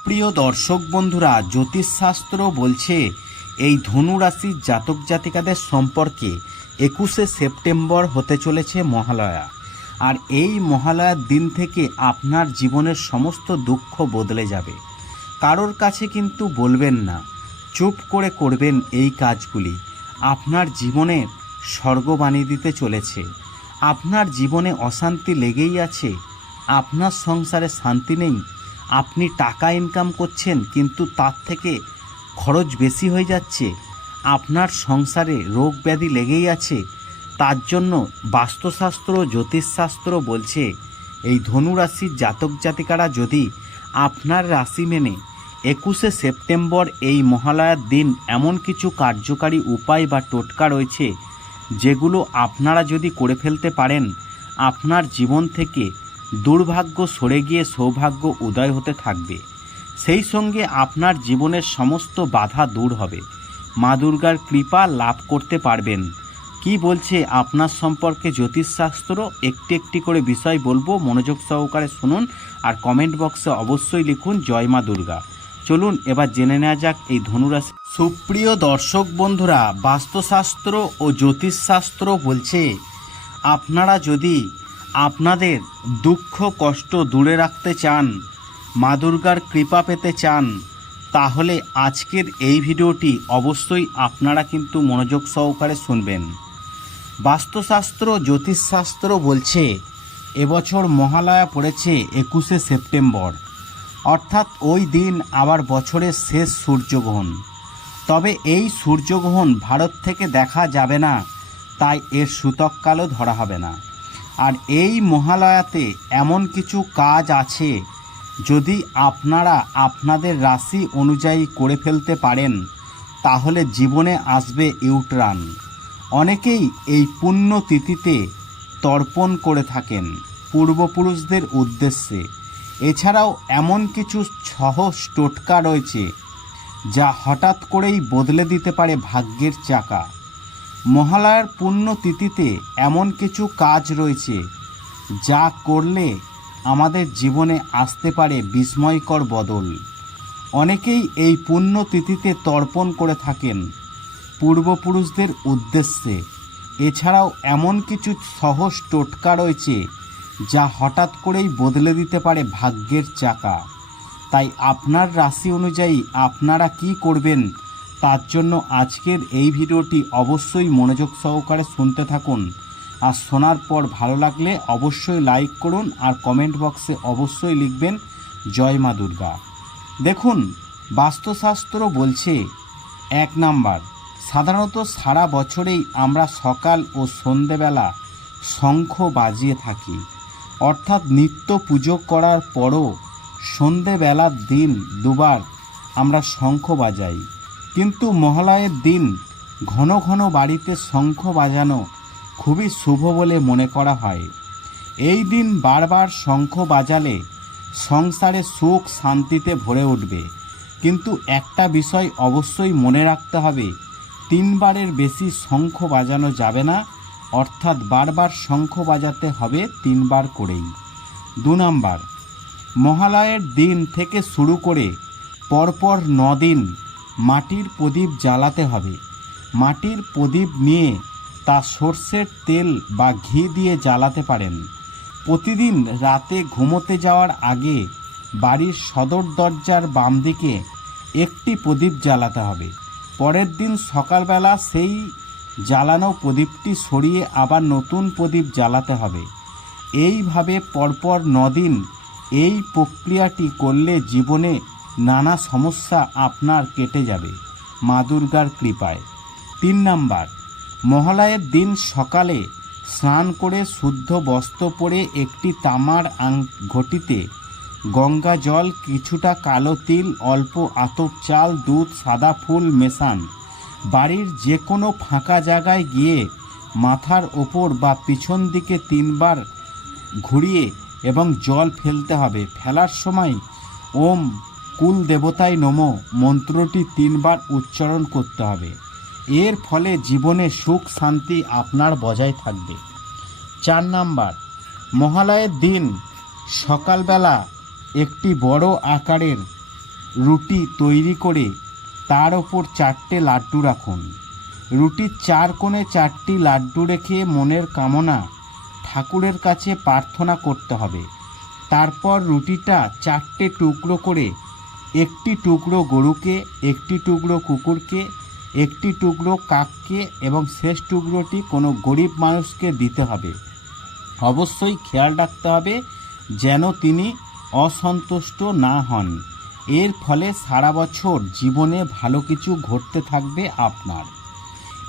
সুপ্রিয় দর্শক বন্ধুরা, জ্যোতিষশাস্ত্র বলছে, এই ধনু রাশির জাতক জাতিকাদের সম্পর্কে একুশে সেপ্টেম্বর হতে চলেছে মহালয়া। আর এই মহালয়ার দিন থেকে আপনার জীবনের সমস্ত দুঃখ বদলে যাবে। কারোর কাছে কিন্তু বলবেন না, চুপ করে করবেন এই কাজগুলি। আপনার জীবনে স্বর্গ বানিয়ে দিতে চলেছে। আপনার জীবনে অশান্তি লেগেই আছে। আপনার সংসারে শান্তি নেই। আপনি টাকা ইনকাম করছেন, কিন্তু তার থেকে খরচ বেশি হয়ে যাচ্ছে। আপনার সংসারে রোগ ব্যাধি লেগেই আছে। তার জন্য বাস্তুশাস্ত্র, জ্যোতিষশাস্ত্র বলছে, এই ধনু রাশির জাতক জাতিকারা যদি আপনার রাশি মেনে, একুশে সেপ্টেম্বর এই মহালয়ার দিন এমন কিছু কার্যকারী উপায় বা টোটকা রয়েছে, যেগুলো আপনারা যদি করে ফেলতে পারেন, আপনার জীবন থেকে দুর্ভাগ্য সরে গিয়ে সৌভাগ্য উদয় হতে থাকবে। সেই সঙ্গে আপনার জীবনের সমস্ত বাধা দূর হবে। মা দুর্গার কৃপা লাভ করতে পারবেন। কি বলছে আপনার সম্পর্কে জ্যোতিষশাস্ত্র? একটি একটি করে বিষয় বলব, মনোযোগ সহকারে শুনুন আর কমেন্ট বক্সে অবশ্যই লিখুন, জয় মা দুর্গা। চলুন, এবার জেনে নেওয়া যাক এই ধনুরাশি। সুপ্রিয় দর্শক বন্ধুরা, বাস্তুশাস্ত্র ও জ্যোতিষশাস্ত্র বলছে, আপনারা যদি আপনাদের দুঃখ কষ্ট দূরে রাখতে চান, মা দুর্গার কৃপা পেতে চান, তাহলে আজকের এই ভিডিওটি অবশ্যই আপনারা কিন্তু মনোযোগ সহকারে শুনবেন। বাস্তুশাস্ত্র, জ্যোতিষশাস্ত্র বলছে, এবছর মহালয়া পড়েছে একুশে সেপ্টেম্বর। অর্থাৎ ওই দিন আবার বছরের শেষ সূর্যগ্রহণ। তবে এই সূর্যগ্রহণ ভারত থেকে দেখা যাবে না, তাই এর সূতককালও ধরা হবে না। আর এই মহালয়াতে এমন কিছু কাজ আছে যদি আপনারা আপনাদের রাশি অনুযায়ী করে ফেলতে পারেন, তাহলে জীবনে আসবে ইউটরান। অনেকেই এই পুণ্য তিথিতে তর্পণ করে থাকেন পূর্বপুরুষদের উদ্দেশ্যে। এছাড়াও এমন কিছু সহজ টোটকা রয়েছে, যা হঠাৎ করেই বদলে দিতে পারে ভাগ্যের চাকা। মহালয়ার তিথিতে এমন কিছু কাজ রয়েছে যা করলে আমাদের জীবনে আসতে পারে বিস্ময়কর বদল। অনেকেই এই তিথিতে তর্পণ করে থাকেন পূর্বপুরুষদের উদ্দেশ্যে। এছাড়াও এমন কিছু সহজ টোটকা রয়েছে যা হঠাৎ করেই বদলে দিতে পারে ভাগ্যের চাকা। তাই আপনার রাশি অনুযায়ী আপনারা কি করবেন তার জন্য আজকের এই ভিডিওটি অবশ্যই মনোযোগ সহকারে শুনতে থাকুন। আর শোনার পর ভালো লাগলে অবশ্যই লাইক করুন আর কমেন্ট বক্সে অবশ্যই লিখবেন, জয় মা দুর্গা। দেখুন, বাস্তুশাস্ত্র বলছে, এক নাম্বার, সাধারণত সারা বছরেই আমরা সকাল ও সন্ধেবেলা শঙ্খ বাজিয়ে থাকি। অর্থাৎ নিত্য পুজো করার পরও সন্ধেবেলার দিন দুবার আমরা শঙ্খ বাজাই। কিন্তু মহালয়ের দিন ঘন ঘন বাড়িতে শঙ্খ বাজানো খুবই শুভ বলে মনে করা হয়। এই দিন বারবার শঙ্খ বাজালে সংসারে সুখ শান্তিতে ভরে উঠবে। কিন্তু একটা বিষয় অবশ্যই মনে রাখতে হবে, তিনবারের বেশি শঙ্খ বাজানো যাবে না, অর্থাৎ বারবার শঙ্খ বাজাতে হবে তিনবার করেই। দু নম্বর, মহালয়ের দিন থেকে শুরু করে পরপর দিন মাটির প্রদীপ জ্বালাতে হবে। মাটির প্রদীপ নিয়ে তা সর্ষের তেল বা ঘি দিয়ে জ্বালাতে পারেন। প্রতিদিন রাতে ঘুমোতে যাওয়ার আগে বাড়ির সদর দরজার বাম দিকে একটি প্রদীপ জ্বালাতে হবে। পরের দিন সকালবেলা সেই জ্বালানো প্রদীপটি সরিয়ে আবার নতুন প্রদীপ জ্বালাতে হবে। এইভাবে পরপর নদিন এই প্রক্রিয়াটি করলে জীবনে নানা সমস্যা আপনার কেটে যাবে, মা দুর্গার কৃপায়। তিন নাম্বার, মহালয়ের দিন সকালে স্নান করে শুদ্ধ বস্ত্র পরে একটি তামার আং ঘটিতে গঙ্গা জল, কিছুটা কালো তিল, অল্প আতপ চাল, দুধ, সাদা ফুল মেশান। বাড়ির যে কোনো ফাঁকা জায়গায় গিয়ে মাথার ওপর বা পিছন দিকে তিনবার ঘুরিয়ে এবং জল ফেলতে হবে। ফেলার সময় ওম কুল দেবতায় নম, মন্ত্রটি তিনবার উচ্চারণ করতে হবে। এর ফলে জীবনে সুখ, শান্তি আপনার বজায় থাকবে। চার নাম্বার, মহালয়ের দিন সকালবেলা একটি বড় আকারের রুটি তৈরি করে তার ওপর চারটে লাড্ডু রাখুন। রুটির চার কোণে চারটি লাড্ডু রেখে মনের কামনা ঠাকুরের কাছে প্রার্থনা করতে হবে। তারপর রুটিটা চারটে টুকরো করে একটি টুকরো গরুকে, একটি টুকরো কুকুরকে, একটি টুকরো কাককে এবং শেষ টুকরোটি কোনো গরিব মানুষকে দিতে হবে। অবশ্যই খেয়াল রাখতে হবে যেন তিনি অসন্তুষ্ট না হন। এর ফলে সারা বছর জীবনে ভালো কিছু ঘটতে থাকবে আপনার।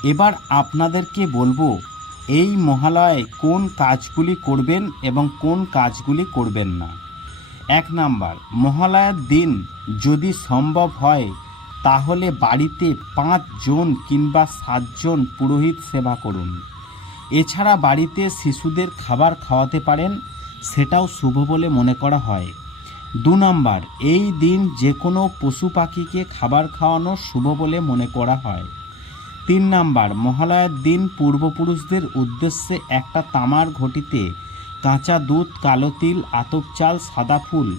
এবার আপনাদেরকে বলব, এই মহালয়ে কোন কাজগুলি করবেন এবং কোন কাজগুলি করবেন না। এক নাম্বার, মহালয়ার দিন যদি সম্ভব হয়, তাহলে বাড়িতে পাঁচজন কিংবা সাতজন পুরোহিত সেবা করুন। এছাড়া বাড়িতে শিশুদের খাবার খাওয়াতে পারেন, সেটাও শুভ বলে মনে করা হয়। দু নম্বর, এই দিন যে কোনো পশু পাখিকে খাবার খাওয়ানো শুভ বলে মনে করা হয়। তিন নাম্বার, মহালয়ার দিন পূর্বপুরুষদের উদ্দেশ্যে একটা তামার ঘটিতে কাঁচা দুধ, কালো তিল, আতপ চাল, সাদা ফুল।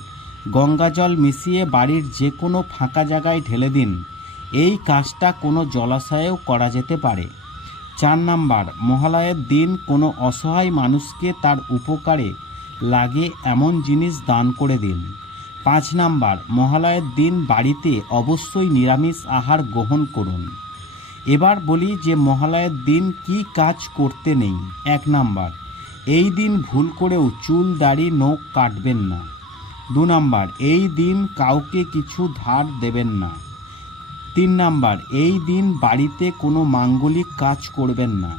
গঙ্গাজল মিশিয়ে বাড়ির যে কোনো ফাঁকা জায়গায় ঢেলে দিন। এই কাজটা কোনো জলাশয়েও করা যেতে পারে। চার নাম্বার, মহালয়ের দিন কোনো অসহায় মানুষকে তার উপকারে লাগে এমন জিনিস দান করে দিন। পাঁচ নাম্বার, মহালয়ের দিন বাড়িতে অবশ্যই নিরামিষ আহার গ্রহণ করুন। এবার বলি যে মহালয়ের দিন কি কাজ করতে নেই। এক নাম্বার এই দিন ভুল করেও চুল, দাড়ি, নখ কাটবেন না। দু নাম্বার, এই দিন কাউকে কিছু ধার দেবেন না। তিন নাম্বার, এই দিন বাড়িতে কোনো মাঙ্গলিক কাজ করবেন না।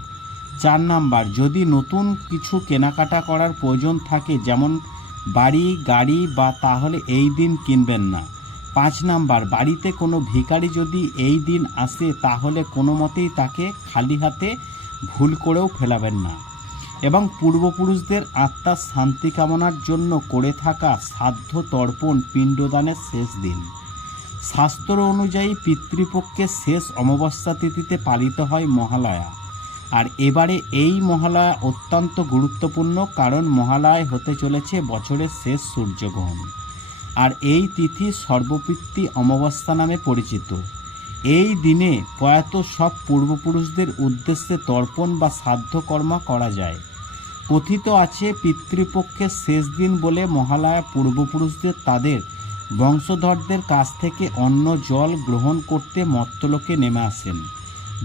চার নাম্বার, যদি নতুন কিছু কেনাকাটা করার প্রয়োজন থাকে, যেমন বাড়ি, গাড়ি বা তাহলে এই দিন কিনবেন না। পাঁচ নাম্বার, বাড়িতে কোনো ভিখারি যদি এই দিন আসে, তাহলে কোনো মতেই তাকে খালি হাতে ভুল করেও ফেলাবেন না। এবং পূর্বপুরুষদের আত্মার শান্তি কামনার জন্য করে থাকা সাধ্য তর্পণ পিণ্ডদানের শেষ দিন। শাস্ত্র অনুযায়ী পিতৃপক্ষের শেষ অমাবস্যা তিথিতে পালিত হয় মহালয়া। আর এবারে এই মহালয়া অত্যন্ত গুরুত্বপূর্ণ কারণ মহালয় হতে চলেছে বছরের শেষ সূর্যগ্রহণ। আর এই তিথি সর্বপিতৃ অমাবস্যা নামে পরিচিত। এই দিনে প্রয়াত সব পূর্বপুরুষদের উদ্দেশ্যে তর্পণ বা শ্রাদ্ধ কর্মা করা যায়। কথিত আছে পিতৃপক্ষের শেষ দিন বলে মহালয়া পূর্বপুরুষদের তাদের বংশধরদের কাছ থেকে অন্ন জল গ্রহণ করতে মত্তলোকে নেমে আসেন।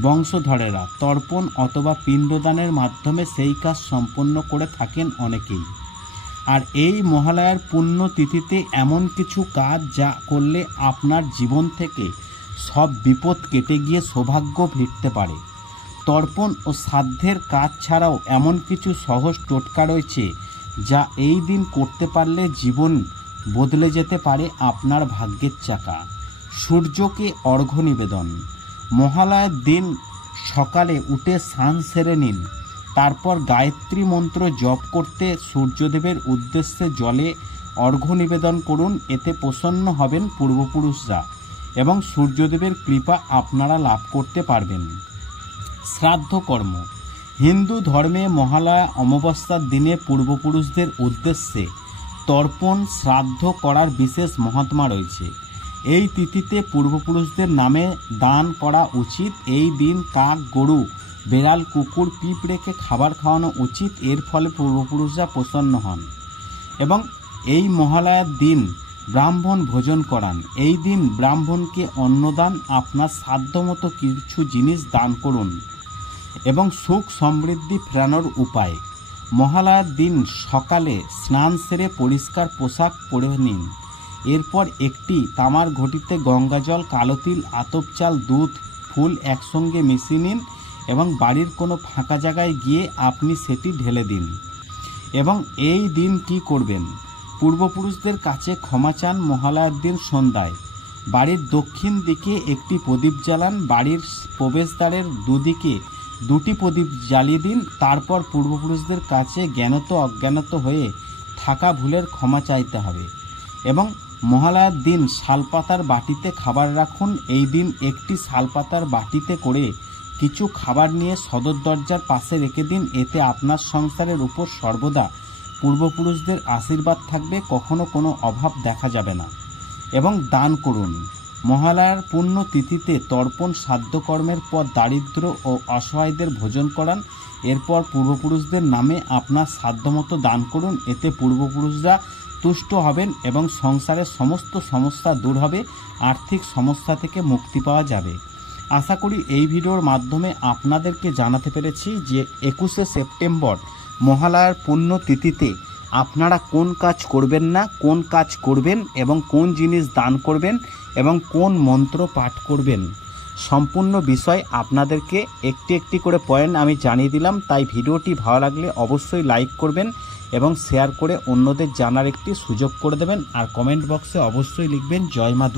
বংশধরেরা তর্পণ অথবা পিণ্ডদানের মাধ্যমে সেই কাজ সম্পন্ন করে থাকেন অনেকেই। আর এই মহালয়ার পুণ্য তিথিতে এমন কিছু কাজ যা করলে আপনার জীবন থেকে সব বিপদ কেটে গিয়ে সৌভাগ্য ফিরতে পারে। তর্পণ ও সাধ্যের কাজ ছাড়াও এমন কিছু সহজ টোটকা রয়েছে যা এই দিন করতে পারলে জীবন বদলে যেতে পারে আপনার ভাগ্যের চাকা। সূর্যকে অর্ঘ্য নিবেদন। মহালয়ার দিন সকালে উঠে স্নান সেরে নিন। তারপর গায়ত্রী মন্ত্র জপ করতে সূর্যদেবের উদ্দেশ্যে জলে অর্ঘ্য নিবেদন করুন, এতে প্রসন্ন হবেন পূর্বপুরুষরা এবং সূর্যদেবের কৃপা আপনারা লাভ করতে পারবেন। শ্রাদ্ধ কর্ম হিন্দু ধর্মে মহালয়া অমাবস্যার দিনে পূর্বপুরুষদের উদ্দেশ্যে তর্পণ, শ্রাদ্ধ করার বিশেষ মহাত্মা রয়েছে। এই তিথিতে পূর্বপুরুষদের নামে দান করা উচিত। এই দিন কাক, গরু, বেড়াল, কুকুর, পিঁপড়েকে খাবার খাওয়ানো উচিত। এর ফলে পূর্বপুরুষরা প্রসন্ন হন এবং এই মহালয়ার দিন ব্রাহ্মণ ভোজন করান। এই দিন ব্রাহ্মণকে অন্নদান, আপনার সাধ্যমতো কিছু জিনিস দান করুন। এবং সুখ সমৃদ্ধি ফেরানোর উপায়। মহালয়ার দিন সকালে স্নান সেরে পরিষ্কার পোশাক পরে নিন। এরপর একটি তামার ঘটিতে গঙ্গাজল কালো তিল আতপ চাল, দুধ, ফুল একসঙ্গে মিশিয়ে নিন এবং বাড়ির কোনো ফাঁকা জায়গায় গিয়ে আপনি সেটি ঢেলে দিন। এবং এই দিন কি করবেন? পূর্বপুরুষদের কাছে ক্ষমা চান মহালয়ার দিন সন্ধ্যায়। বাড়ির দক্ষিণ দিকে একটি প্রদীপ জ্বালান, বাড়ির প্রবেশদ্বারের দুদিকে দুটি প্রদীপ জ্বালিয়ে দিন, তারপর পূর্বপুরুষদের কাছে জ্ঞানত অজ্ঞানত হয়ে থাকা ভুলের ক্ষমা চাইতে হবে এবং মহালয়ার দিন শালপাতার বাটিতে খাবার রাখুন। এই দিন একটি শালপাতার বাটিতে করে কিছু খাবার নিয়ে সদর দরজার পাশে রেখে দিন। এতে আপনার সংসারের উপর সর্বদা পূর্বপুরুষদের আশীর্বাদ থাকবে, কখনো কোনো অভাব দেখা যাবে না। এবং দান করুন। মহালয়ার পুণ্য তিথিতে তর্পণ সাধ্যকর্মের পর দারিদ্র ও অসহায়দের ভোজন করান। এরপর পূর্বপুরুষদের নামে আপনার সাধ্যমতো দান করুন। এতে পূর্বপুরুষরা তুষ্ট হবেন এবং সংসারের সমস্ত সমস্যা দূর হবে। আর্থিক সমস্যা থেকে মুক্তি পাওয়া যাবে। আশা করি এই ভিডিওর মাধ্যমে আপনাদেরকে জানাতে পেরেছি যে একুশে সেপ্টেম্বর মহালয়ার পুণ্য তিথিতে আপনারা কোন কাজ করবেন না, কোন কাজ করবেন এবং কোন জিনিস দান করবেন এবং কোন মন্ত্র পাঠ করবেন। সম্পূর্ণ বিষয় আপনাদেরকে একটি একটি করে পয়েন্ট আমি জানিয়ে দিলাম, তাই ভিডিওটি ভালো লাগলে অবশ্যই লাইক করবেন এবং শেয়ার করে অন্যদের জানার একটি সুযোগ করে দেবেন। আর কমেন্ট বক্সে অবশ্যই লিখবেন, জয় মা